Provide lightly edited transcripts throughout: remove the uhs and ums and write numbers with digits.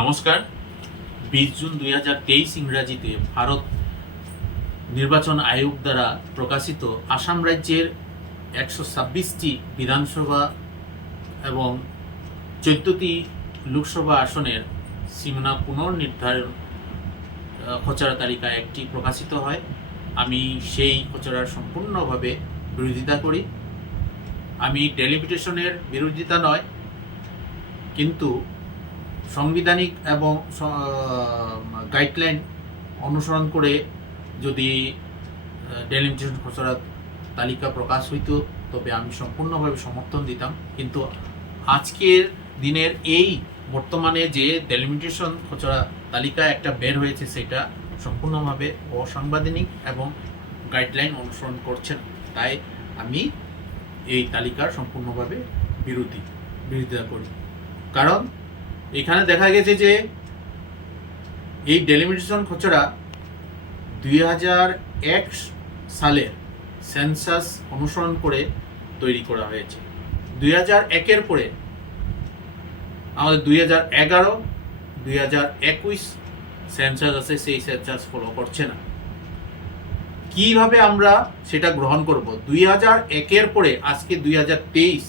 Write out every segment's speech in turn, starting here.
নমস্কার। 20 জুন 2023 ইংরাজিতে ভারত নির্বাচন আয়োগ দ্বারা প্রকাশিত আসাম রাজ্যের 126টি বিধানসভা এবং 14টি লোকসভা আসনের সীমানা পুনর্নির্ধারণ খসড়া তালিকা একটি প্রকাশিত হয়। আমি সেই খসড়ার সম্পূর্ণভাবে বিরোধিতা করি। আমি ডেলিমিটেশনের বিরোধিতা নয়, কিন্তু সাংবিধানিক এবং গাইডলাইন অনুসরণ করে যদি ডেলিমিটেশন খসড়া তালিকা প্রকাশ হইতো তবে আমি সম্পূর্ণভাবে সমর্থন দিতাম। কিন্তু আজকের দিনের এই বর্তমানে যে ডেলিমিটেশন খসড়া তালিকা একটা বের হয়েছে সেটা সম্পূর্ণভাবে অসাংবিধানিক এবং গাইডলাইন অনুসরণ করছে না। তাই আমি এই তালিকার সম্পূর্ণভাবে বিরোধিতা করি। কারণ এখানে দেখা গেছে যে এই ডেলিমিটেশন খসড়া 2001 সালের সেন্সাস অনুসরণ করে তৈরি করা হয়েছে। 2001-এর পরে আমাদের 2011, 2021 সেন্সাস আছে, সেই সেন্সাস ফলো করছে না। কিভাবে আমরা সেটা গ্রহণ করব? 2001-এর পরে আজকে 2023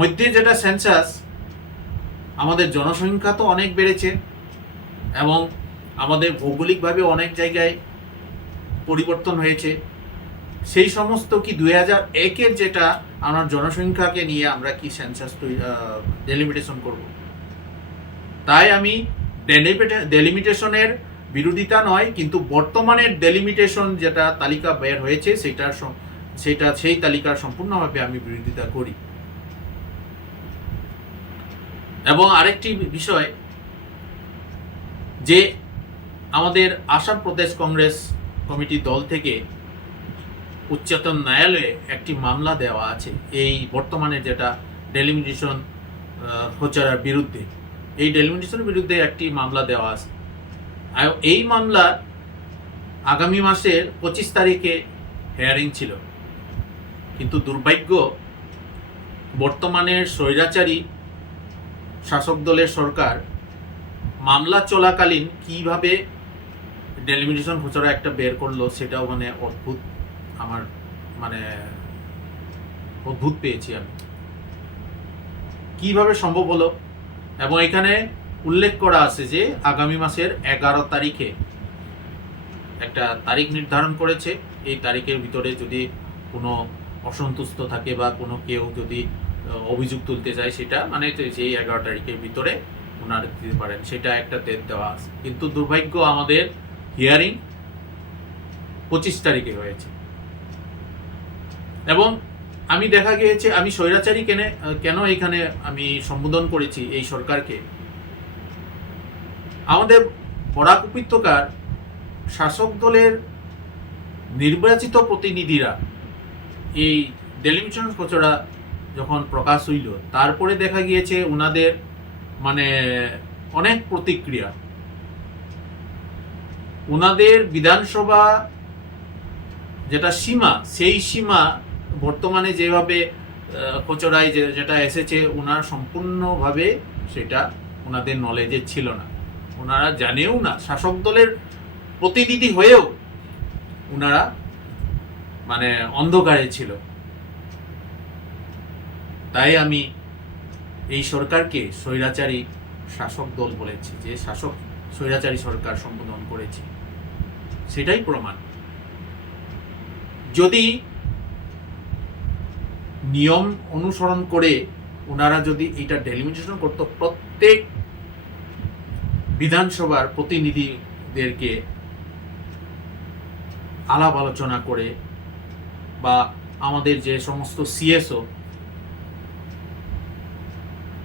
মধ্যে যেটা সেন্সাস, আমাদের জনসংখ্যা তো অনেক বেড়েছে এবং আমাদের ভৌগোলিকভাবে অনেক জায়গায় পরিবর্তন হয়েছে। সেই সমস্ত কি 2001-এর যেটা আমার জনসংখ্যাকে নিয়ে আমরা কি সেন্সাস ডেলিমিটেশন করব? তাই আমি ডেলিমিটেশনের বিরোধিতা নয়, কিন্তু বর্তমানের ডেলিমিটেশন যেটা তালিকা বের হয়েছে সেই তালিকার সম্পূর্ণভাবে আমি বিরোধিতা করি। এবং আরেকটি বিষয় যে আমাদের আসাম প্রদেশ কংগ্রেস কমিটি দল থেকে উচ্চতম ন্যায়ালয়ে একটি মামলা দেওয়া আছে এই বর্তমানে যেটা ডেলিমিটেশন খসড়ার বিরুদ্ধে। এই ডেলিমিটেশনের বিরুদ্ধে একটি মামলা দেওয়া আছে। আর এই মামলা আগামী মাসের 25 তারিখে হিয়ারিং ছিল, কিন্তু দুর্ভাগ্য বর্তমানের স্বৈরাচারী শাসক দলের সরকার মামলা চলাকালীন কিভাবে ডেলিমিটেশন খসড়া একটা বের করলো সেটাও অদ্ভুত। আমার অদ্ভুত পেয়েছি আমি, কিভাবে সম্ভব হলো। এবং এখানে উল্লেখ করা আছে যে আগামী মাসের 11 তারিখে একটা তারিখ নির্ধারণ করেছে। এই তারিখের ভিতরে যদি কোনো অসন্তুষ্ট থাকে বা কোনো কেউ যদি অভিযোগ তুলতে যায়, সেটা সেই 11 তারিখের ভিতরে ওনারা দিতে পারেন, সেটা একটা ডেট দেওয়া আছে। কিন্তু দুর্ভাগ্য আমাদের হিয়ারিং 25 তারিখে হয়েছে। এবং আমি দেখা গিয়েছে, আমি স্বৈরাচারী কেন এখানে আমি সম্বোধন করেছি এই সরকারকে। আমাদের বরাক উপত্যকার শাসক দলের নির্বাচিত প্রতিনিধিরা এই ডেলিমিটেশন খসড়া যখন প্রকাশ হইল, তারপরে দেখা গিয়েছে ওনাদের অনেক প্রতিক্রিয়া। ওনাদের বিধানসভা যেটা সীমা, সেই সীমা বর্তমানে যেভাবে খসড়ায় যেটা এসেছে, ওনার সম্পূর্ণভাবে সেটা ওনাদের নলেজে ছিল না। ওনারা জানেও না, শাসক দলের প্রতিনিধি হয়েও ওনারা অন্ধকারে ছিল। তাই আমি এই সরকারকে স্বৈরাচারী শাসক দল বলেছি, যে স্বৈরাচারী সরকার সম্বোধন করেছি, সেটাই প্রমাণ। যদি নিয়ম অনুসরণ করে ওনারা যদি এটা ডেলিমিটেশন করত, প্রত্যেক বিধানসভার প্রতিনিধিদেরকে আলাপ আলোচনা করে, বা আমাদের যে সমস্ত সিএসও,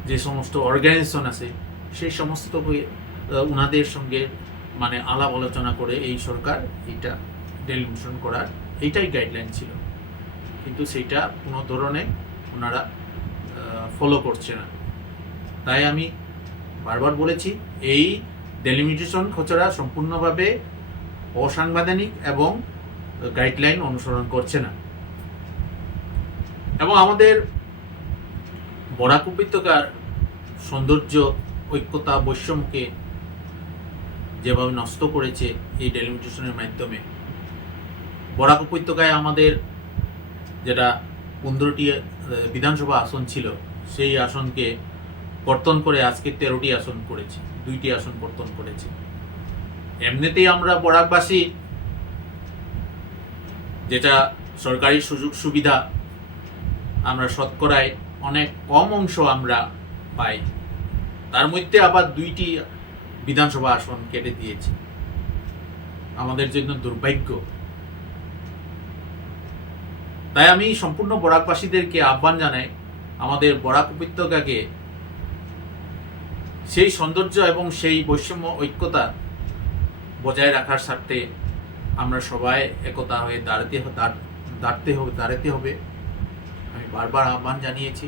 যে সমস্ত অর্গানাইজেশন আছে, সেই সমস্ত ওনাদের সঙ্গে আলাপ আলোচনা করে এই সরকার এটা ডেলিমিটেশন করার এইটাই গাইডলাইন ছিল। কিন্তু সেটা কোনো ধরনের ওনারা ফলো করছে না। তাই আমি বারবার বলেছি, এই ডেলিমিটেশন খসড়া সম্পূর্ণভাবে অসাংবিধানিক এবং গাইডলাইন অনুসরণ করছে না। এবং আমাদের বরাক উপত্যকার সৌন্দর্য, ঐক্যতা, বৈষম্যকে যেভাবে নষ্ট করেছে এই ডেলিমিটেশনের মাধ্যমে। বরাক উপত্যকায় আমাদের যেটা 15টি বিধানসভা আসন ছিল, সেই আসনকে কর্তন করে আজকে 13টি আসন করেছে, 2টি আসন কর্তন করেছে। এমনিতেই আমরা বরাকবাসী যেটা সরকারি সুযোগ সুবিধা আমরা শতকরায় অনেক কম অংশ আমরা পাই, তার মধ্যে আবার 2টি বিধানসভা আসন কেটে দিয়েছে, আমাদের জন্য দুর্ভাগ্য। তাই আমি সম্পূর্ণ বরাকবাসীদেরকে আহ্বান জানাই, আমাদের বরাক উপত্যকাকে সেই সৌন্দর্য এবং সেই বৈষম্য ঐক্যতা বজায় রাখার স্বার্থে আমরা সবাই একতা হয়ে দাঁড়াতে হবে। আমি বারবার আহ্বান জানিয়েছি।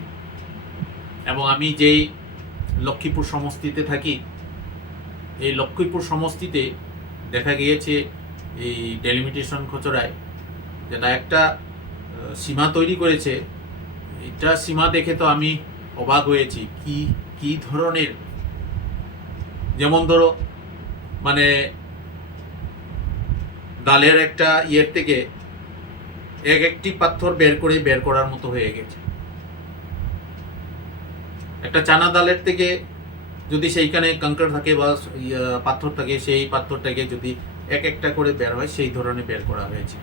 এবং আমি যেই লক্ষ্মীপুর সমষ্টিতে থাকি, এই লক্ষ্মীপুর সমষ্টিতে দেখা গিয়েছে এই ডেলিমিটেশন খচরায় যেটা একটা সীমা তৈরি করেছে, এটা সীমা দেখে তো আমি অবাক হয়েছি। কি ধরনের, যেমন ধরো মানে ডালের একটা ইয়ের থেকে একটি পাথর বের করার মতো হয়ে গেছে। একটা চানা ডালের থেকে যদি সেইখানে কঙ্কর থাকে বা পাথর থাকে, সেই পাথরটাকে যদি একটা করে বের হয়, সেই ধরনের বের করা হয়েছে।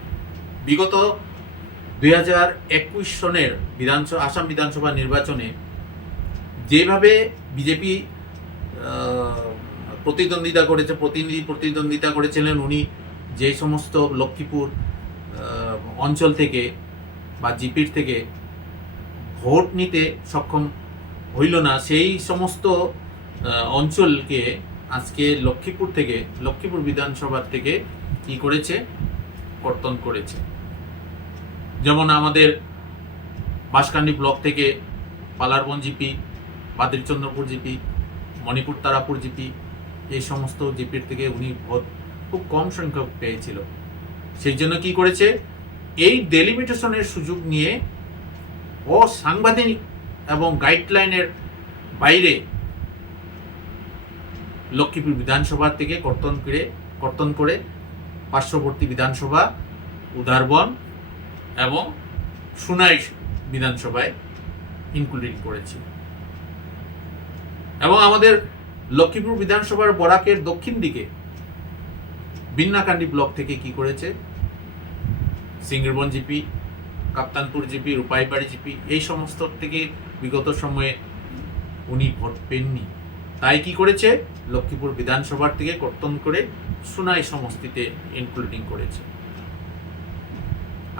বিগত 2021 সনের আসাম বিধানসভা নির্বাচনে যেভাবে বিজেপি প্রতিদ্বন্দ্বিতা করেছিলেন, উনি যে সমস্ত লক্ষ্মীপুর অঞ্চল থেকে বা জিপির থেকে ভোট নিতে সক্ষম হইল না, সেই সমস্ত অঞ্চলকে আজকে লক্ষ্মীপুর বিধানসভা থেকে কি করেছে, কর্তন করেছে। যেমন আমাদের বাঁশকান্দি ব্লক থেকে Palarban GP, Badrichandrapur GP, Manipur Tarapur GP, এই সমস্ত জিপির থেকে উনি ভোট খুব কম সংখ্যক পেয়েছিল। সেই জন্য কি করেছে, এই ডেলিমিটেশনের সুযোগ নিয়ে অসাংবিধানিক এবং গাইডলাইনের বাইরে লক্ষ্মীপুর বিধানসভা থেকে কর্তন করে পার্শ্ববর্তী বিধানসভা উদারবন এবং সুনাই বিধানসভায় ইনক্লুডিং করেছে। এবং আমাদের লক্ষ্মীপুর বিধানসভার বরাকের দক্ষিণ দিকে বিন্নাকান্দি ব্লক থেকে কি করেছে, সিঙ্গিরবন জিপি, কাপ্তানপুর জিপি, রূপাইবাড়ি জিপি, এই সমস্ত থেকে বিগত সময়ে উনি ভোট পেননি। তাই কি করেছে, লক্ষ্মীপুর বিধানসভার থেকে কর্তন করে সুনাই সমষ্টিতে ইনক্লুডিং করেছে।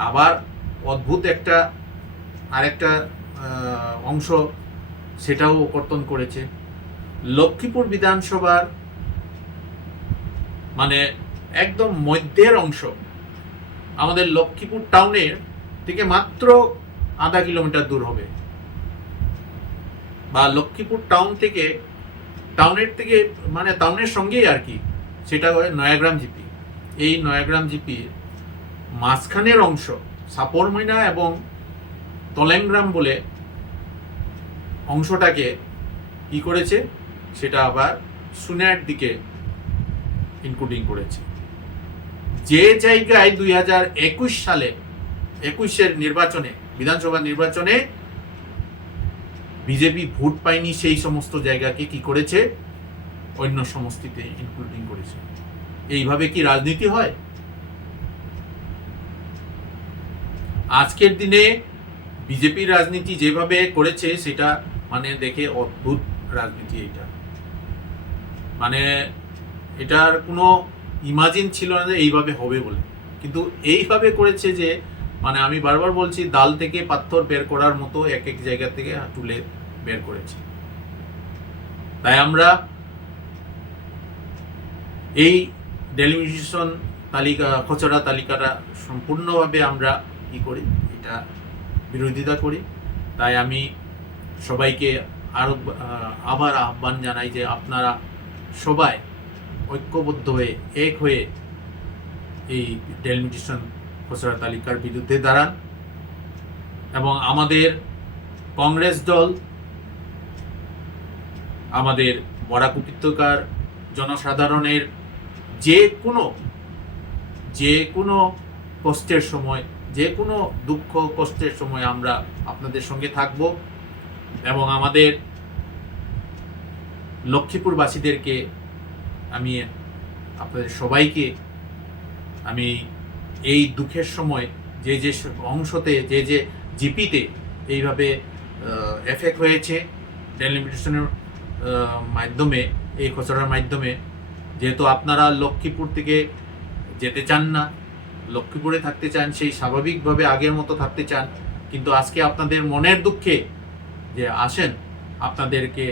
আবার অদ্ভুত আরেকটা অংশ সেটাও কর্তন করেছে। লক্ষ্মীপুর বিধানসভার মানে একদম মধ্যের অংশ, আমাদের লক্ষ্মীপুর টাউনের থেকে মাত্র আধা কিলোমিটার দূর হবে, বা লক্ষ্মীপুর টাউনের থেকে মানে টাউনের সঙ্গেই আর কি, সেটা হয় নয়াগ্রাম জিপি। এই নয়াগ্রাম জিপির মাঝখানের অংশ সাপরময়না এবং তলেংগ্রাম বলে অংশটাকে কি করেছে, সেটা আবার সুনাইয়ের দিকে ইনক্লুডিং করেছে। যে জায়গায় 2021 সালে 21-এর নির্বাচনে, বিধানসভা নির্বাচনে বিজেপি ভোট পায়নি, সেই সমস্ত জায়গাকে কি করেছে, অন্য সমষ্টিতে ইনক্লুডিং করেছে। এইভাবে কি রাজনীতি হয়? আজকের দিনে বিজেপির রাজনীতি যেভাবে করেছে, সেটা মানে দেখে অদ্ভুত রাজনীতি। এটা মানে এটার কোনো ইমাজিন ছিল না যে এইভাবে হবে বলে, কিন্তু এইভাবে করেছে যে মানে আমি বারবার বলছি, ডাল থেকে পাথর বের করার মতো এক জায়গা থেকে তুলে বের করেছে। তাই আমরা এই ডেলিমিটেশন খসড়া তালিকাটা সম্পূর্ণভাবে আমরা কি করি, এটা বিরোধিতা করি। তাই আমি সবাইকে আবার আহ্বান জানাই যে আপনারা সবাই ঐক্যবদ্ধ হয়ে এক হয়ে এই ডেলিমিটেশন খসড়া তালিকার বিরুদ্ধে দাঁড়ান। এবং আমাদের কংগ্রেস দল আমাদের বরাক উপত্যকার জনসাধারণের যে কোনো কষ্টের সময়, যে কোনো দুঃখ কষ্টের সময় আমরা আপনাদের সঙ্গে থাকব এবং আমাদের লক্ষ্মীপুরবাসীদেরকে আমি আপনাদের সবাইকে আমি এই দুঃখের সময় যে অংশতে যে জিপিতে এইভাবে এফেক্ট হয়েছে ডেলিমিটেশনের মাধ্যমে, এই খসড়ার মাধ্যমে, যেহেতু আপনারা লক্ষ্মীপুর থেকে যেতে চান না, লক্ষ্মীপুরে থাকতে চান, সেই স্বাভাবিকভাবে আগের মতো থাকতে চান, কিন্তু আজকে আপনাদের মনের দুঃখে যে আসেন, আপনাদেরকে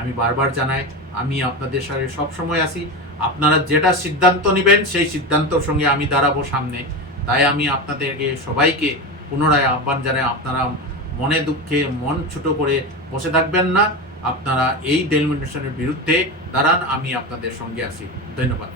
আমি বারবার জানাই আমি আপনাদের সাথে সবসময় আসি। আপনারা যেটা সিদ্ধান্ত নেবেন সেই সিদ্ধান্তর সঙ্গে আমি দাঁড়াবো সামনে। তাই আমি আপনাদেরকে সবাইকে পুনরায় আহ্বান জানাই, আপনারা মনে দুঃখে মন ছোট করে বসে থাকবেন না, আপনারা এই ডেলিমিটেশনের বিরুদ্ধে দাঁড়ান, আমি আপনাদের সঙ্গে আছি। ধন্যবাদ।